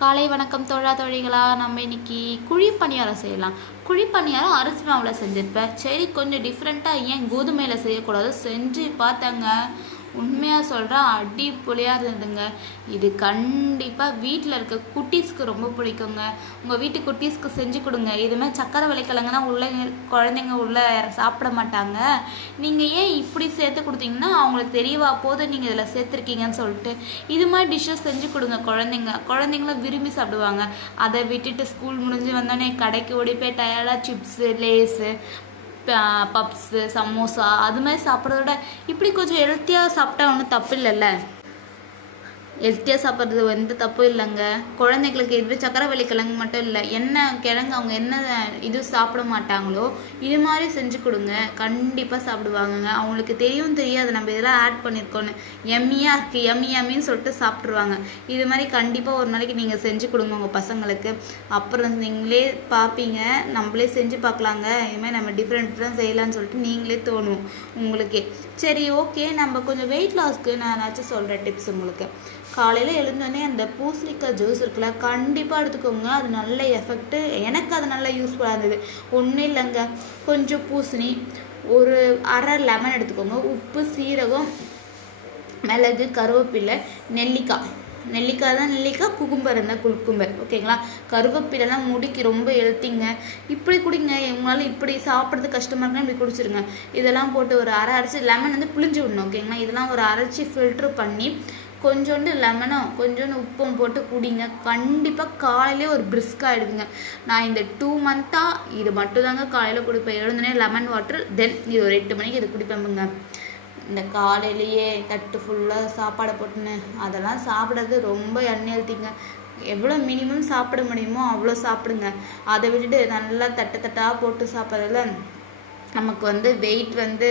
காலை வணக்கம் தோழா தோழிகளா. நம்ம இன்னைக்கு குழி பணியாரம் செய்யலாம். குழி பணியாரம் அரிசி மாவில் செஞ்சுருப்பேன். சரி, கொஞ்சம் டிஃப்ரெண்ட்டாக ஏன் கோதுமையில் செய்யக்கூடாது, செஞ்சு பார்த்தாங்க. உண்மையாக சொல்கிறேன், அடிப்பொலியாக இருந்ததுங்க. இது கண்டிப்பாக வீட்டில் இருக்க குட்டீஸ்க்கு ரொம்ப பிடிக்குங்க. உங்கள் வீட்டு குட்டீஸ்க்கு செஞ்சு கொடுங்க. இதுமாதிரி சக்கரை விளைக்கிழங்குனா உள்ள குழந்தைங்க உள்ளே சாப்பிட மாட்டாங்க. நீங்கள் ஏன் இப்படி சேர்த்து கொடுத்தீங்கன்னா அவங்களுக்கு தெரியவா போதும் நீங்கள் இதில் சேர்த்துருக்கீங்கன்னு சொல்லிட்டு இது மாதிரி டிஷ்ஷஸ் செஞ்சு கொடுங்க. குழந்தைங்களும் விரும்பி சாப்பிடுவாங்க. அதை விட்டுட்டு ஸ்கூல் முடிஞ்சு வந்தோடனே கடைக்கு ஓடி போய் டயர்டாக சிப்ஸு, லேஸு, பப்ஸு, சமோசா அது மாதிரி சாப்பிட்றத விட இப்படி கொஞ்சம் ஹெல்த்தியாக சாப்பிட்டா ஒன்றும் தப்பு இல்லைல்ல. ஹெல்த்தியாக சாப்பிட்றது எந்த தப்பும் இல்லைங்க. குழந்தைங்களுக்கு இது சக்கரை வள்ளிக்கிழங்கு மட்டும் இல்லை, என்ன கிழங்கு அவங்க என்ன இது சாப்பிட மாட்டாங்களோ இது மாதிரி செஞ்சு கொடுங்க. கண்டிப்பாக சாப்பிடுவாங்கங்க. அவங்களுக்கு தெரியாது நம்ம இதெல்லாம் ஆட் பண்ணியிருக்கோன்னு. எம்மியாக இருக்குது, எம்மின்னு சொல்லிட்டு சாப்பிட்ருவாங்க. இது மாதிரி கண்டிப்பாக ஒரு நாளைக்கு நீங்கள் செஞ்சு கொடுங்க உங்கள் பசங்களுக்கு. அப்புறம் நீங்களே பார்ப்பீங்க, நம்மளே செஞ்சு பார்க்கலாங்க, இதுமாதிரி நம்ம டிஃப்ரெண்ட் செய்யலான்னு சொல்லிட்டு நீங்களே தோணும் உங்களுக்கே. சரி, ஓகே, நம்ம கொஞ்சம் வெயிட் லாஸ்க்கு நான் ஏதாச்சும் சொல்கிறேன் டிப்ஸ் உங்களுக்கு. காலையில் எழுந்தோடனே அந்த பூசணிக்காய் ஜூஸ் இருக்குல்ல, கண்டிப்பாக எடுத்துக்கோங்க. அது நல்ல எஃபெக்ட்டு. எனக்கு அது நல்லா யூஸ்ஃபுல்லாக இருந்தது. ஒன்றும் இல்லைங்க, கொஞ்சம் பூசணி, ஒரு அரை லெமன் எடுத்துக்கோங்க, உப்பு, சீரகம், மிளகு, கருவேப்பிலை, நெல்லிக்காய் தான் நெல்லிக்காய், குக்கும்பர் இருந்தால் குக்கும்பர், ஓகேங்களா. கருவேப்பிலெல்லாம் முடிக்கு ரொம்ப ஹெல்த்திங்க. இப்படி குடிங்க. உங்களால் இப்படி சாப்பிட்றது கஷ்டமாக இருக்குன்னா இப்படி குடிச்சிருங்க. இதெல்லாம் போட்டு ஒரு அரைச்சி லெமன் வந்து புளிஞ்சு விடணும், ஓகேங்களா. இதெல்லாம் ஒரு அரைச்சி ஃபில்ட்ரு பண்ணி கொஞ்சோண்டு லெமனும் கொஞ்சோண்டு உப்பும் போட்டு குடிங்க. கண்டிப்பாக காலையிலே ஒரு பிரிஸ்காக ஆகிடுதுங்க. நான் இந்த 2 மந்த்தாக இது மட்டும் தாங்க காலையில் குடிப்பேன். எழுந்தனே லெமன் வாட்டர், தென் இது ஒரு 8 மணிக்கு இது குடிப்பேங்க. இந்த காலையிலேயே தட்டு ஃபுல்லாக சாப்பாடை போட்டுன்னு அதெல்லாம் சாப்பிட்றது ரொம்ப அன்ஹெல்த்திங்க. எவ்வளோ மினிமம் சாப்பிட முடியுமோ அவ்வளோ சாப்பிடுங்க. அதை விட்டுட்டு நல்லா தட்டாக போட்டு சாப்பிட்றதுல நமக்கு வந்து வெயிட் வந்து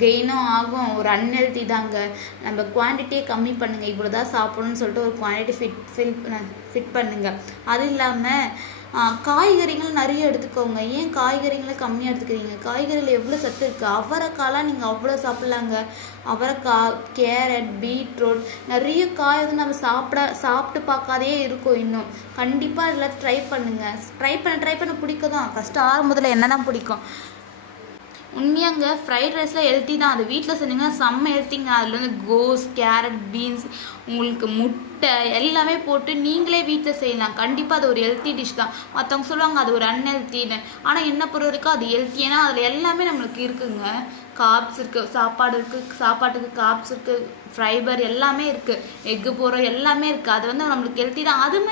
கெயினும் ஆகும், ஒரு அன்ஹெல்த்தி தாங்க. நம்ம குவான்டிட்டியை கம்மி பண்ணுங்கள். இவ்வளோ தான் சாப்பிடணும்னு சொல்லிட்டு ஒரு குவான்டிட்டி ஃபிட் பண்ணுங்கள். அது இல்லாமல் காய்கறிகள் நிறைய எடுத்துக்கோங்க. ஏன் காய்கறிகளை கம்மியாக எடுத்துக்கிறீங்க? காய்கறிகள் எவ்வளோ சத்து இருக்குது. அவரைக்காயெலாம் நீங்கள் அவ்வளோ சாப்பிட்லாங்க. அவரைக்காய், கேரட், பீட்ரூட், நிறைய காய் வந்து நம்ம சாப்பிட்டு பார்க்காதே இருக்கும். இன்னும் கண்டிப்பாக இதெல்லாம் ட்ரை பண்ணுங்கள். ட்ரை பண்ண பிடிக்கும் தான். ஃபஸ்ட்டு ஆரம்பத்தில் என்ன தான் பிடிக்கும். உண்மையாங்க, ஃப்ரைட் ரைஸில் ஹெல்த்தி தான். அது வீட்டில் செஞ்சிங்கன்னா செம்ம ஹெல்த்திங்க. அதில் வந்து கோஸ், கேரட், பீன்ஸ், உங்களுக்கு முட்டை எல்லாமே போட்டு நீங்களே வீட்டில் செய்யலாம். கண்டிப்பாக அது ஒரு ஹெல்த்தி டிஷ் தான். மற்றவங்க சொல்லுவாங்க அது ஒரு அன்ஹெல்த்தின்னு. ஆனால் என்ன பொறுத்த வரைக்கும் அது ஹெல்த்தி. ஏன்னா அதில் எல்லாமே நம்மளுக்கு இருக்குங்க. கார்ப்ஸ் இருக்குது, சாப்பாட்டுக்கு கார்ப்ஸ் இருக்குது, ஃபைபர் எல்லாமே இருக்குது, எக்கு போடுறோம் எல்லாமே இருக்குது. அது வந்து நம்மளுக்கு ஹெல்த்தி தான். அதுமாதிரி